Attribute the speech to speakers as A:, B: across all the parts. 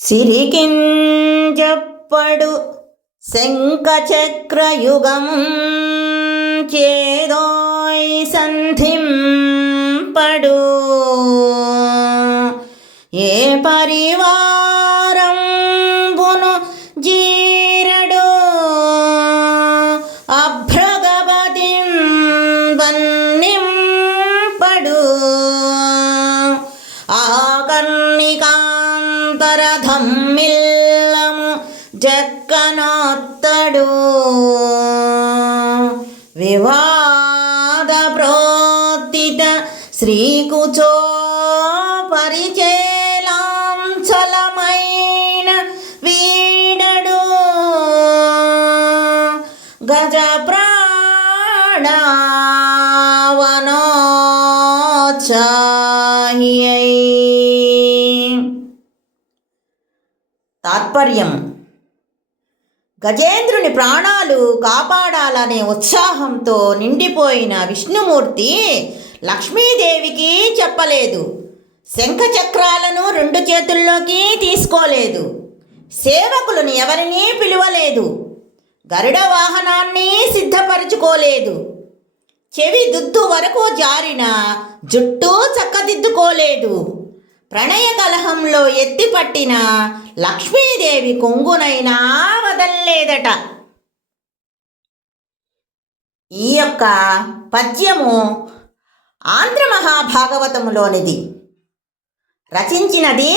A: సిరికింజప్పడు శంఖచక్రయుగము చేదోయ్ సంధిం పడు ఏ పరివా ఆకర్ణికాంతరధమ్మిల్లము జక్కనొత్తడు. వివాద ప్రోత్తిత శ్రీకుచో పరిచేలాంచలమైన వీడడు. గజ ప్రాణవనోచాహ్యై తాత్పర్యం గజేంద్రుని ప్రాణాలు కాపాడాలనే ఉత్సాహంతో నిండిపోయిన విష్ణుమూర్తి లక్ష్మీదేవికి చెప్పలేదు. శంఖచక్రాలను రెండు చేతుల్లోకి తీసుకోలేదు. సేవకులను ఎవరినీ పిలువలేదు. గరుడ వాహనాన్ని సిద్ధపరచుకోలేదు. చెవి దుద్దు వరకు జారిన జుట్టు చక్కదిద్దుకోలేదు. ప్రణయ కలహంలో ఎత్తిపట్టిన లక్ష్మీదేవి కొంగునైనా వదల్లేదట. ఈ యొక్క పద్యము ఆంధ్ర మహాభాగవతములోనిది. రచించినది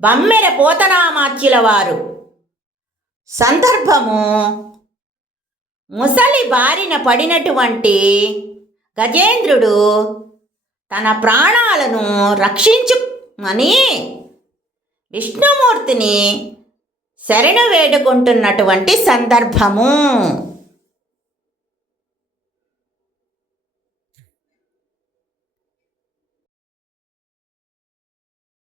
A: బమ్మెర పోతనామాత్యుల వారు. సందర్భము ముసలి బారిన పడినటువంటి గజేంద్రుడు తన ప్రాణాలను రక్షించుమని విష్ణుమూర్తిని శరణు వేడుకుంటున్నటువంటి సందర్భము.